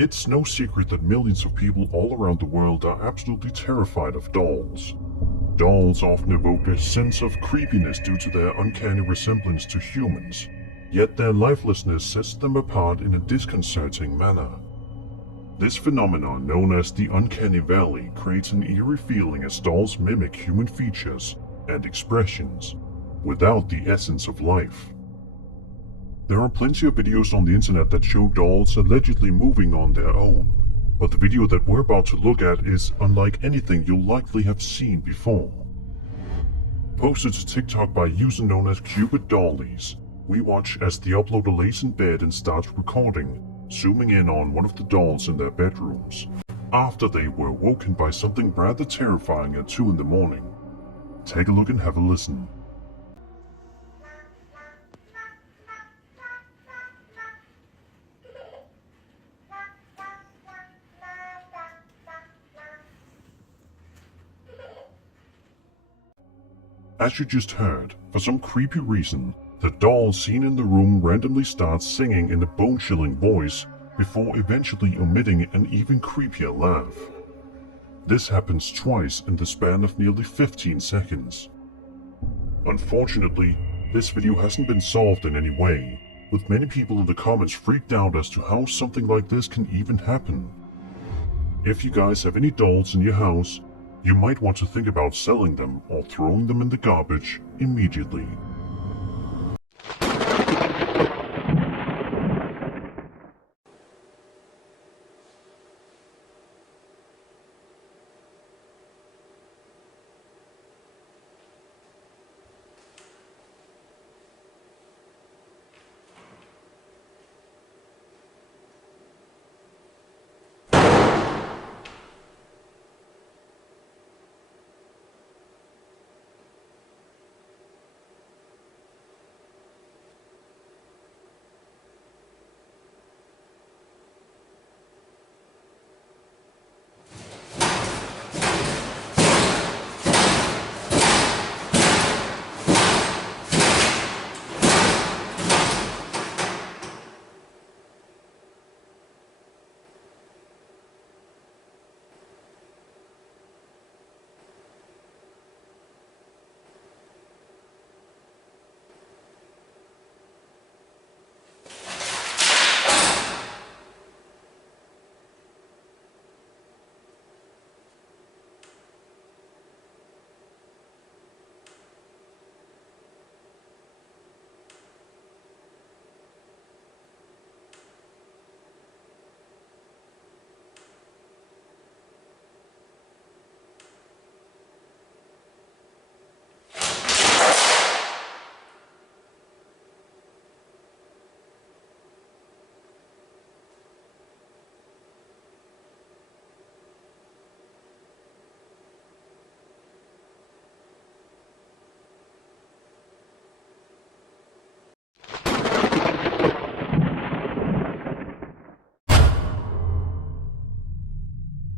It's no secret that millions of people all around the world are absolutely terrified of dolls. Dolls often evoke a sense of creepiness due to their uncanny resemblance to humans, yet their lifelessness sets them apart in a disconcerting manner. This phenomenon, known as the uncanny valley, creates an eerie feeling as dolls mimic human features and expressions, without the essence of life. There are plenty of videos on the internet that show dolls allegedly moving on their own, but the video that we're about to look at is unlike anything you'll likely have seen before. Posted to TikTok by a user known as Cupid Dollies, we watch as the uploader lays in bed and starts recording, zooming in on one of the dolls in their bedrooms, after they were woken by something rather terrifying at 2 in the morning. Take a look and have a listen. As you just heard, for some creepy reason, the doll seen in the room randomly starts singing in a bone-chilling voice before eventually emitting an even creepier laugh. This happens twice in the span of nearly 15 seconds. Unfortunately, this video hasn't been solved in any way, with many people in the comments freaked out as to how something like this can even happen. If you guys have any dolls in your house, you might want to think about selling them or throwing them in the garbage immediately.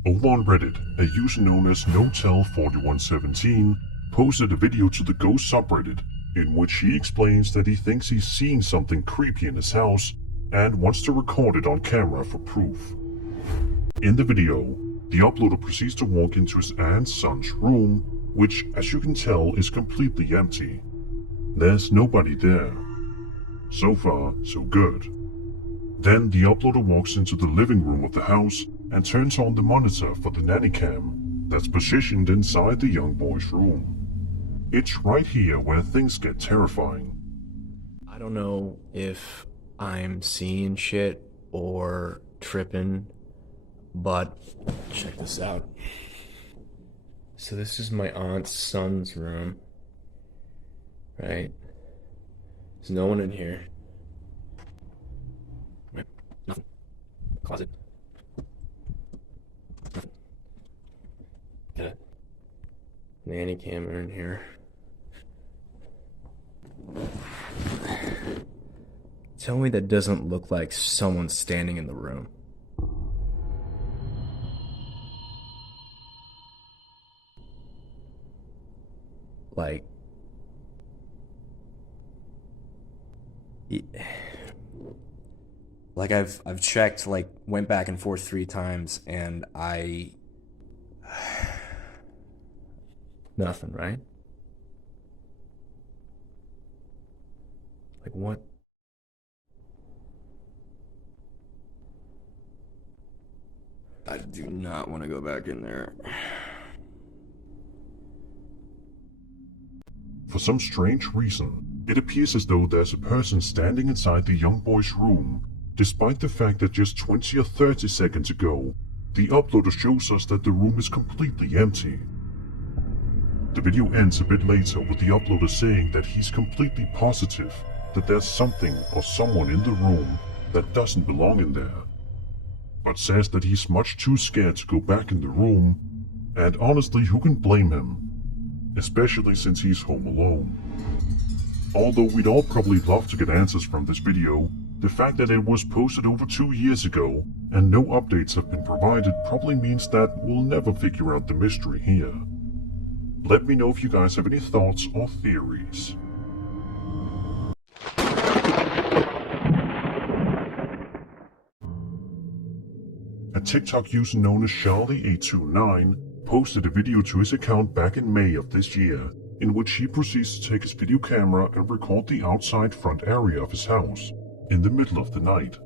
Over on Reddit, a user known as NoTel4117 posted a video to the Ghost subreddit in which he explains that he thinks he's seeing something creepy in his house and wants to record it on camera for proof. In the video, the uploader proceeds to walk into his aunt's son's room, which, as you can tell, is completely empty. There's nobody there. So far, so good. Then the uploader walks into the living room of the house and turns on the monitor for the nanny cam that's positioned inside the young boy's room. It's right here where things get terrifying. I don't know if I'm seeing shit or tripping, but check this out. So this is my aunt's son's room, right? There's no one in here. Nothing. Closet. Nothing. Got a nanny camera in here. Tell me that doesn't look like someone standing in the room. Like, Like I've checked, like went back and forth 3 times, and nothing, right? Like what? I do not want to go back in there. For some strange reason, it appears as though there's a person standing inside the young boy's room, despite the fact that just 20 or 30 seconds ago, the uploader shows us that the room is completely empty. The video ends a bit later with the uploader saying that he's completely positive that there's something or someone in the room that doesn't belong in there, but says that he's much too scared to go back in the room, and honestly, who can blame him? Especially since he's home alone. Although we'd all probably love to get answers from this video, the fact that it was posted over 2 years ago and no updates have been provided probably means that we'll never figure out the mystery here. Let me know if you guys have any thoughts or theories. A TikTok user known as Charlie829 posted a video to his account back in May of this year, in which he proceeds to take his video camera and record the outside front area of his house, in the middle of the night.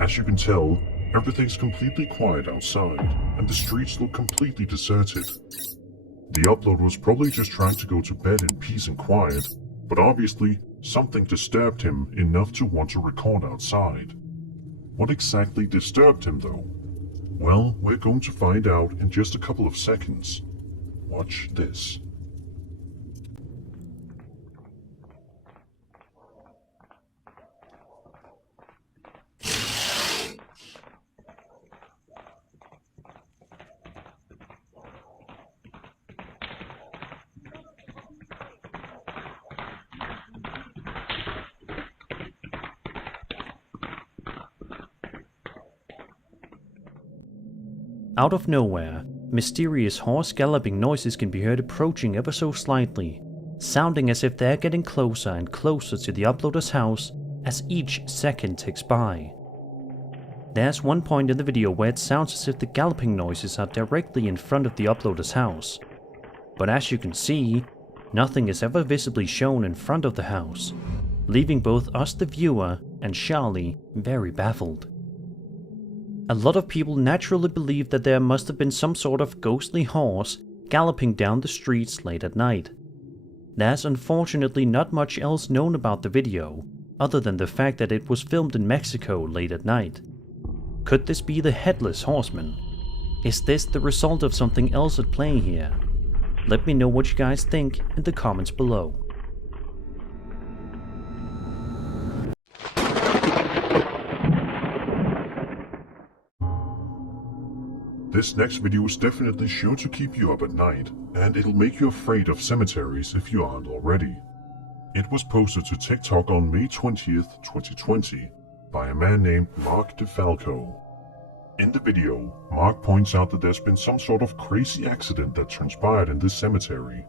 As you can tell, everything's completely quiet outside, and the streets look completely deserted. The uploader was probably just trying to go to bed in peace and quiet, but obviously, something disturbed him enough to want to record outside. What exactly disturbed him though? Well, we're going to find out in just a couple of seconds. Watch this. Out of nowhere, mysterious horse galloping noises can be heard approaching ever so slightly, sounding as if they're getting closer and closer to the uploader's house as each second ticks by. There's one point in the video where it sounds as if the galloping noises are directly in front of the uploader's house, but as you can see, nothing is ever visibly shown in front of the house, leaving both us the viewer and Charlie very baffled. A lot of people naturally believe that there must have been some sort of ghostly horse galloping down the streets late at night. There's unfortunately not much else known about the video, other than the fact that it was filmed in Mexico late at night. Could this be the Headless Horseman? Is this the result of something else at play here? Let me know what you guys think in the comments below. This next video is definitely sure to keep you up at night, and it'll make you afraid of cemeteries if you aren't already. It was posted to TikTok on May 20th, 2020 by a man named Mark DeFalco. In the video, Mark points out that there's been some sort of crazy accident that transpired in this cemetery.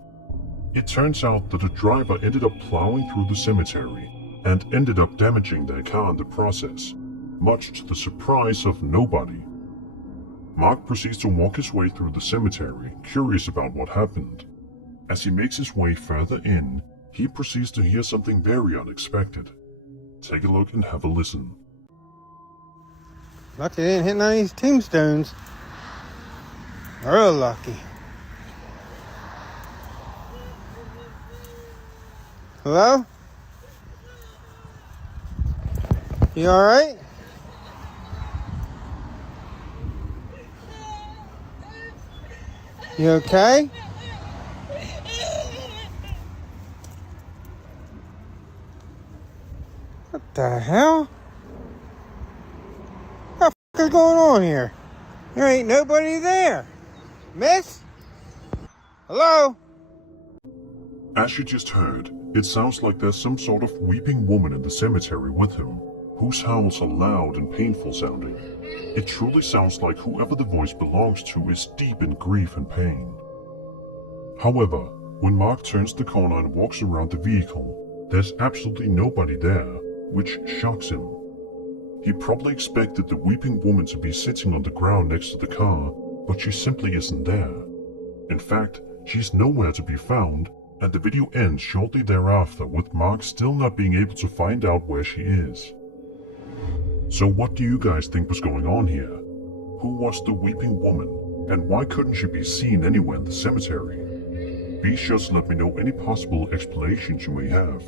It turns out that a driver ended up plowing through the cemetery and ended up damaging their car in the process, much to the surprise of nobody. Mark proceeds to walk his way through the cemetery, curious about what happened. As he makes his way further in, he proceeds to hear something very unexpected. Take a look and have a listen. Lucky they didn't hit none of these tombstones. Real lucky. Hello? You alright? You okay? What the hell? What the f*** is going on here? There ain't nobody there. Miss? Hello? As you just heard, it sounds like there's some sort of weeping woman in the cemetery with him, whose howls are loud and painful sounding. It truly sounds like whoever the voice belongs to is deep in grief and pain. However, when Mark turns the corner and walks around the vehicle, there's absolutely nobody there, which shocks him. He probably expected the weeping woman to be sitting on the ground next to the car, but she simply isn't there. In fact, she's nowhere to be found, and the video ends shortly thereafter with Mark still not being able to find out where she is. So what do you guys think was going on here? Who was the weeping woman, and why couldn't she be seen anywhere in the cemetery? Be sure to let me know any possible explanations you may have.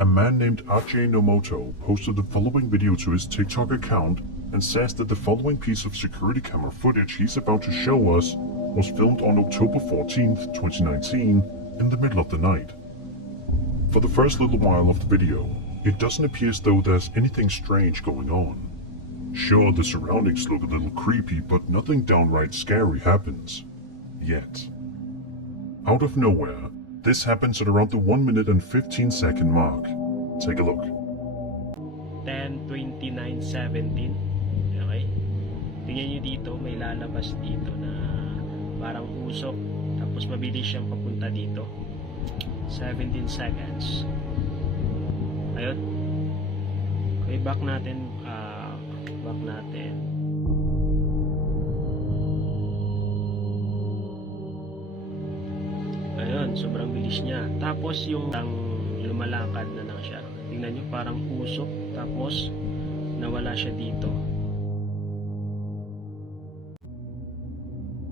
A man named Ajay Nomoto posted the following video to his TikTok account and says that the following piece of security camera footage he's about to show us was filmed on October 14th, 2019, in the middle of the night. For the first little while of the video, it doesn't appear as though there's anything strange going on. Sure, the surroundings look a little creepy, but nothing downright scary happens. Yet. Out of nowhere, this happens at around the 1 minute and 15-second mark. Take a look. 10:29:17. Okay? Tingnan nyo dito, may lalabas dito na parang usok. Tapos mabilis siyang papunta dito. 17 seconds. Ayun. Okay, back natin. Ayun, sobrang bilis niya. Tapos yung lumalakad na lang siya. Tingnan nyo, parang usok. Tapos nawala siya dito.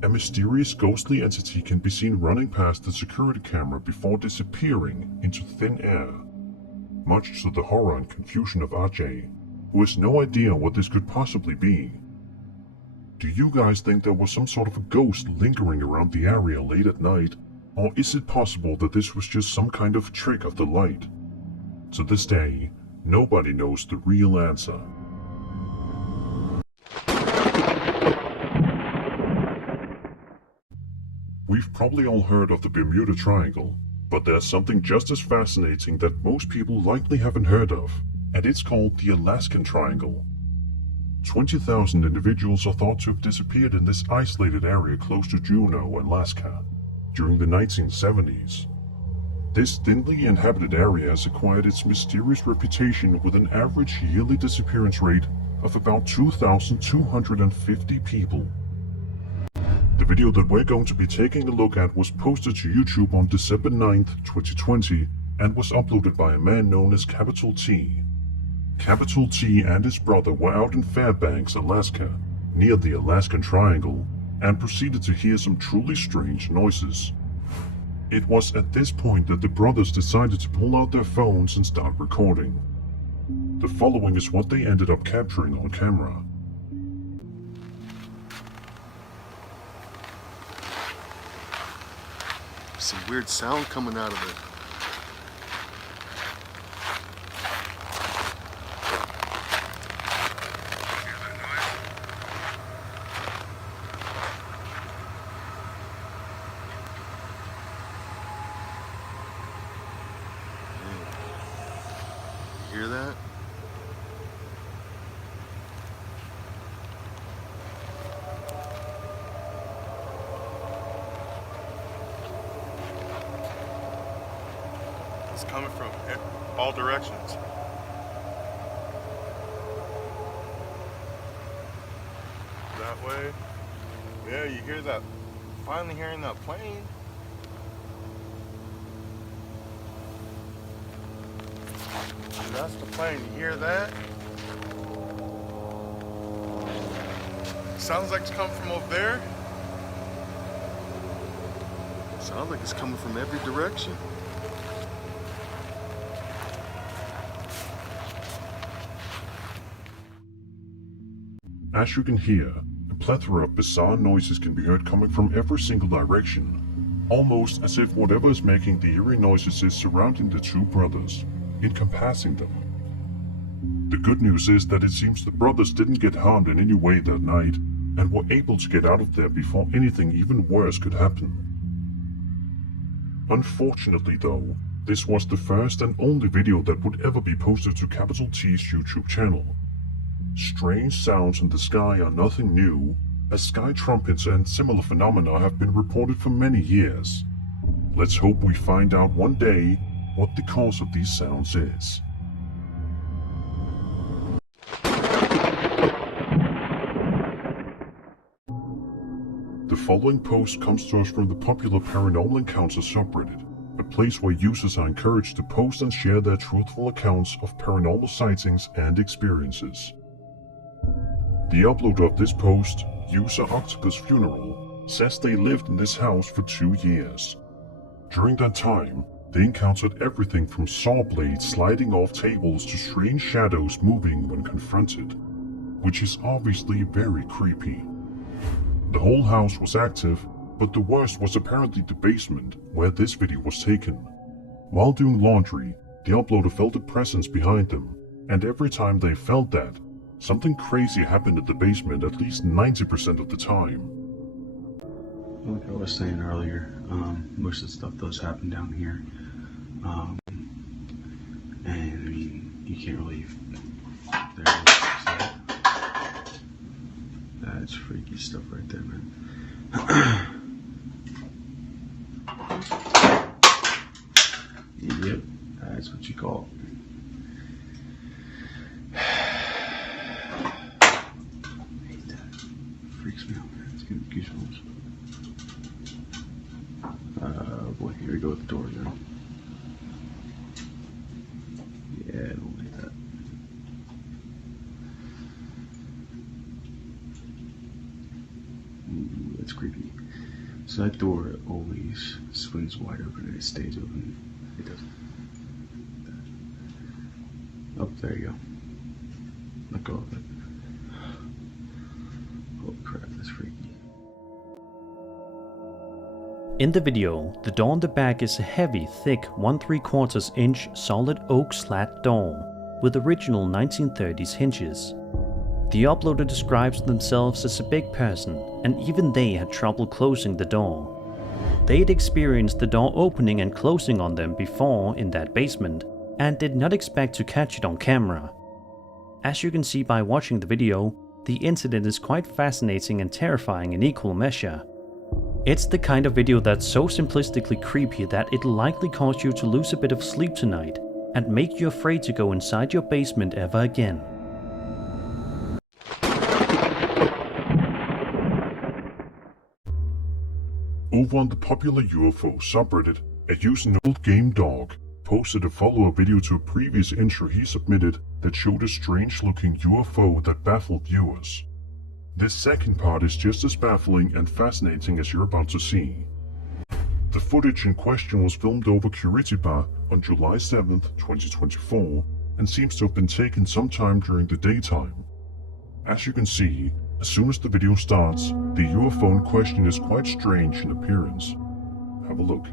A mysterious ghostly entity can be seen running past the security camera before disappearing into thin air. Much to the horror and confusion of Ajay, who has no idea what this could possibly be. Do you guys think there was some sort of a ghost lingering around the area late at night? Or is it possible that this was just some kind of trick of the light? To this day, nobody knows the real answer. We've probably all heard of the Bermuda Triangle, but there's something just as fascinating that most people likely haven't heard of, and it's called the Alaskan Triangle. 20,000 individuals are thought to have disappeared in this isolated area close to Juneau, Alaska, during the 1970s. This thinly inhabited area has acquired its mysterious reputation with an average yearly disappearance rate of about 2,250 people. The video that we're going to be taking a look at was posted to YouTube on December 9th, 2020, and was uploaded by a man known as Capital T. Capital T and his brother were out in Fairbanks, Alaska, near the Alaskan Triangle, and proceeded to hear some truly strange noises. It was at this point that the brothers decided to pull out their phones and start recording. The following is what they ended up capturing on camera. Some weird sound coming out of it. You hear that? It's coming from all directions. That way. Yeah, you hear that. Finally hearing that plane. That's the plane. You hear that? Sounds like it's coming from over there. Sounds like it's coming from every direction. As you can hear, a plethora of bizarre noises can be heard coming from every single direction, almost as if whatever is making the eerie noises is surrounding the two brothers, encompassing them. The good news is that it seems the brothers didn't get harmed in any way that night, and were able to get out of there before anything even worse could happen. Unfortunately though, this was the first and only video that would ever be posted to Capital T's YouTube channel. Strange sounds in the sky are nothing new, as sky trumpets and similar phenomena have been reported for many years. Let's hope we find out one day what the cause of these sounds is. The following post comes to us from the popular Paranormal Encounters subreddit, a place where users are encouraged to post and share their truthful accounts of paranormal sightings and experiences. The uploader of this post, user Octopus Funeral, says they lived in this house for 2 years. During that time, they encountered everything from saw blades sliding off tables to strange shadows moving when confronted, which is obviously very creepy. The whole house was active, but the worst was apparently the basement where this video was taken. While doing laundry, the uploader felt a presence behind them, and every time they felt that, something crazy happened in the basement at least 90% of the time. Like I was saying earlier, most of the stuff does happen down here. And I mean, you can't really. There it is. That's freaky stuff right there, man. Yep, that's what you call it. I hate that. Freaks me out, man. It's giving me goosebumps. Boy, here we go with the door again. Yeah, I don't like that. Ooh, that's creepy. So that door always swings wide open and it stays open. It doesn't. Oh, there you go. Let go of it. Holy crap, that's freaky. In the video, the door on the back is a heavy, thick 1¾ inch solid oak slat door with original 1930s hinges. The uploader describes themselves as a big person, and even they had trouble closing the door. They'd experienced the door opening and closing on them before in that basement, and did not expect to catch it on camera. As you can see by watching the video, the incident is quite fascinating and terrifying in equal measure. It's the kind of video that's so simplistically creepy that it'll likely cause you to lose a bit of sleep tonight and make you afraid to go inside your basement ever again. Over on the popular UFO subreddit, a user Old Game Dog posted a follow-up video to a previous intro he submitted that showed a strange-looking UFO that baffled viewers. This second part is just as baffling and fascinating as you're about to see. The footage in question was filmed over Curitiba on July 7th, 2024, and seems to have been taken sometime during the daytime. As you can see, as soon as the video starts, the UFO in question is quite strange in appearance. Have a look.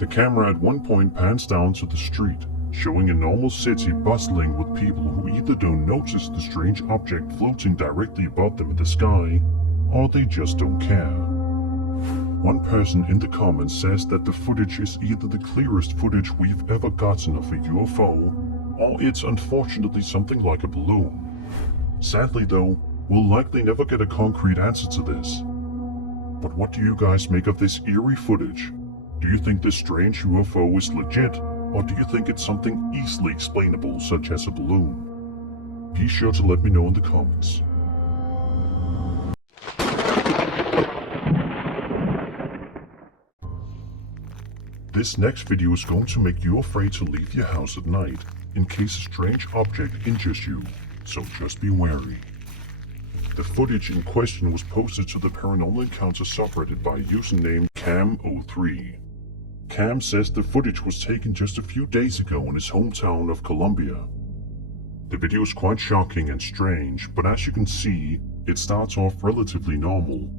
The camera at one point pans down to the street, showing a normal city bustling with people who either don't notice the strange object floating directly above them in the sky, or they just don't care. One person in the comments says that the footage is either the clearest footage we've ever gotten of a UFO, or it's unfortunately something like a balloon. Sadly though, we'll likely never get a concrete answer to this. But what do you guys make of this eerie footage? Do you think this strange UFO is legit, or do you think it's something easily explainable, such as a balloon? Be sure to let me know in the comments. This next video is going to make you afraid to leave your house at night, in case a strange object injures you, so just be wary. The footage in question was posted to the Paranormal Encounter subreddit by username Cam03. Cam says the footage was taken just a few days ago in his hometown of Colombia. The video is quite shocking and strange, but as you can see, it starts off relatively normal.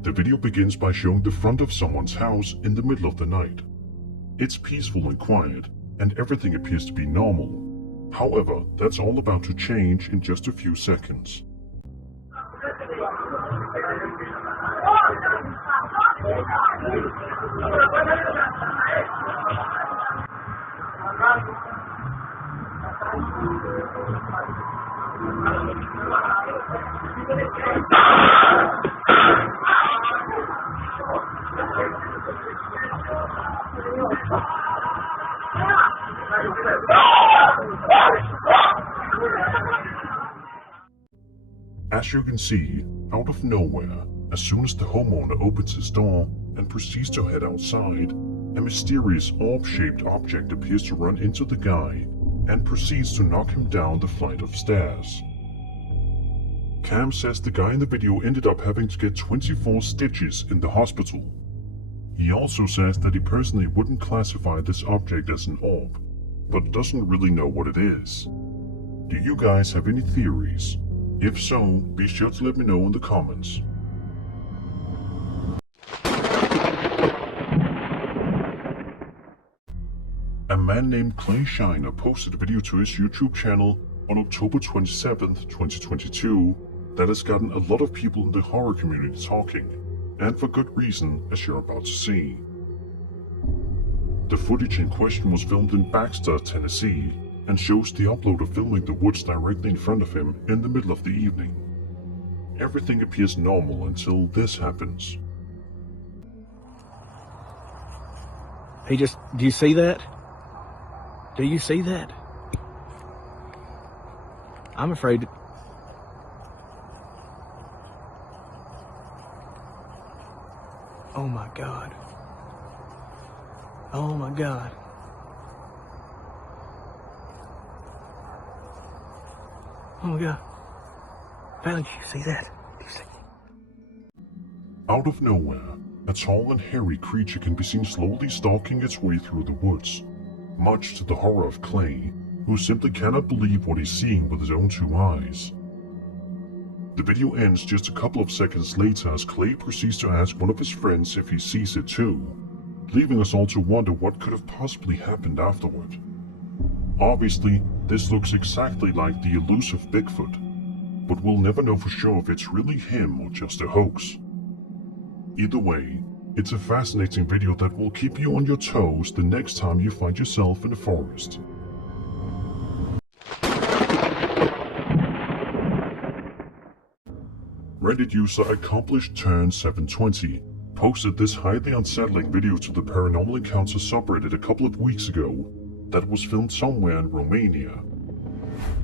The video begins by showing the front of someone's house in the middle of the night. It's peaceful and quiet, and everything appears to be normal. However, that's all about to change in just a few seconds. As you can see, out of nowhere, as soon as the homeowner opens his door and proceeds to head outside, a mysterious orb-shaped object appears to run into the guy and proceeds to knock him down the flight of stairs. Cam says the guy in the video ended up having to get 24 stitches in the hospital. He also says that he personally wouldn't classify this object as an orb, but doesn't really know what it is. Do you guys have any theories? If so, be sure to let me know in the comments. A man named Clay Shiner posted a video to his YouTube channel on October 27th, 2022 that has gotten a lot of people in the horror community talking, and for good reason, as you're about to see. The footage in question was filmed in Baxter, Tennessee, and shows the uploader filming the woods directly in front of him in the middle of the evening. Everything appears normal until this happens. He just, do you see that? Do you see that? I'm afraid. Oh my God. Oh my God. Oh my God. Val, did you see that? Did you see? Out of nowhere, a tall and hairy creature can be seen slowly stalking its way through the woods, much to the horror of Clay, who simply cannot believe what he's seeing with his own two eyes. The video ends just a couple of seconds later as Clay proceeds to ask one of his friends if he sees it too, leaving us all to wonder what could have possibly happened afterward. Obviously, this looks exactly like the elusive Bigfoot, but we'll never know for sure if it's really him or just a hoax. Either way, it's a fascinating video that will keep you on your toes the next time you find yourself in a forest. Reddit user Accomplished-720 posted this highly unsettling video to the Paranormal Encounter subreddit a couple of weeks ago that was filmed somewhere in Romania.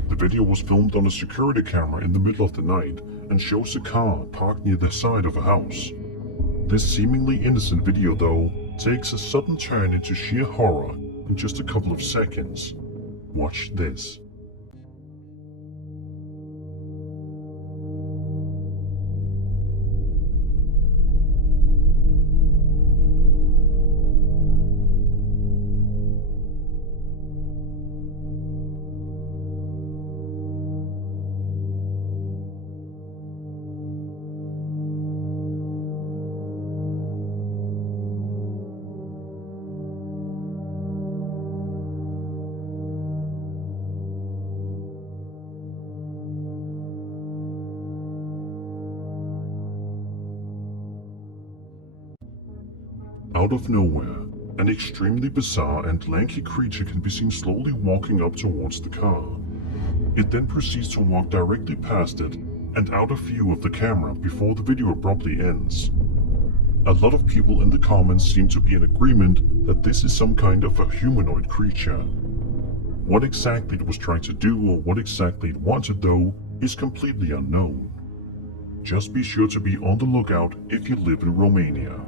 The video was filmed on a security camera in the middle of the night and shows a car parked near the side of a house. This seemingly innocent video, though, takes a sudden turn into sheer horror in just a couple of seconds. Watch this. Out of nowhere, an extremely bizarre and lanky creature can be seen slowly walking up towards the car. It then proceeds to walk directly past it and out of view of the camera before the video abruptly ends. A lot of people in the comments seem to be in agreement that this is some kind of a humanoid creature. What exactly it was trying to do or what exactly it wanted, though, is completely unknown. Just be sure to be on the lookout if you live in Romania.